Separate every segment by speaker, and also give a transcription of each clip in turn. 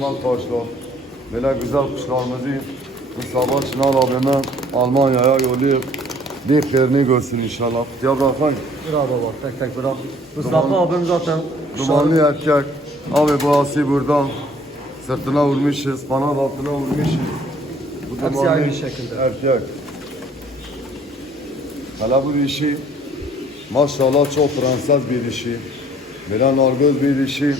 Speaker 1: Mal taşlar. Böyle güzel kuşlarımızı Mustafa Çınar abime Almanya'ya yollayıp bir xeyrini görsün inşallah. Ya bırakayım.
Speaker 2: Bravo baba tek tek bırak. Mustafa abim zaten
Speaker 1: Dumanlı erkek. Abi bu asi buradan. Sırtına vurmuşuz, kanat altına vurmuşuz. Bu
Speaker 2: Hepsi
Speaker 1: dumanlı
Speaker 2: aynı şekilde.
Speaker 1: Erkek. Hala bu dişi maşallah çok prenses bir dişi. Böyle nargöz bir dişi.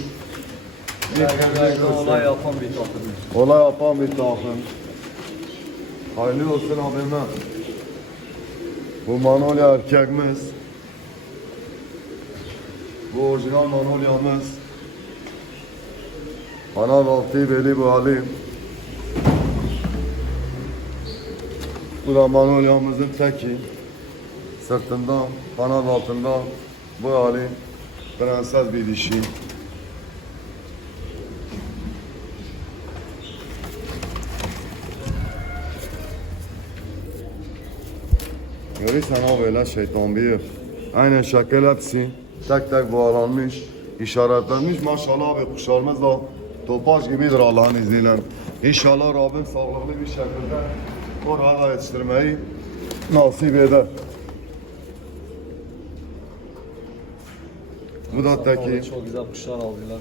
Speaker 2: Gerçekten olay yapan bir takım.
Speaker 1: Hayırlı olsun abime. Bu Manolya erkekimiz. Bu orijinal Manolya'mız. Kanal altı beli bu hali. Bu da Manolya'mızın teki. Sırtında, kanal altında bu hali. Prenses bir dişi. Görürsen o böyle şeytan bir. Aynen şekil hepsi tek tek bağlanmış, işaretlenmiş. Maşallah abi kuşlarımız da topaç gibidir Allah'ın izniyle. İnşallah Rabbim sağlıklı bir şekilde oraya yetiştirmeyi nasip eder. Bu da teki.
Speaker 2: Çok güzel kuşlar aldılar.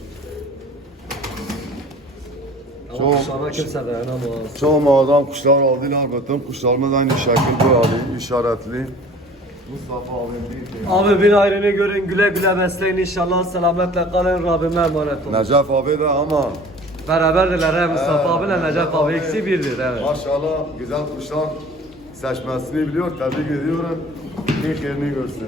Speaker 1: Çok-
Speaker 2: kuşlara kimse dayanamaz.
Speaker 1: Çoğu mağazadan kuşlar aldılar. Bütün kuşlarımız aynı şekil bu hali, işaretli. Mustafa bir
Speaker 2: Abi bir ayrını görün güle güle besleyin inşallah selametle kalın Rabbime emanet olun.
Speaker 1: Necef abi de ama
Speaker 2: Beraberdiler he Mustafa
Speaker 1: He,
Speaker 2: abiyle Necef abi eksi birdir evet.
Speaker 1: Maşallah güzel kuşlar seçmesini biliyor. Tebrik ediyorum. Bir yerini görsün.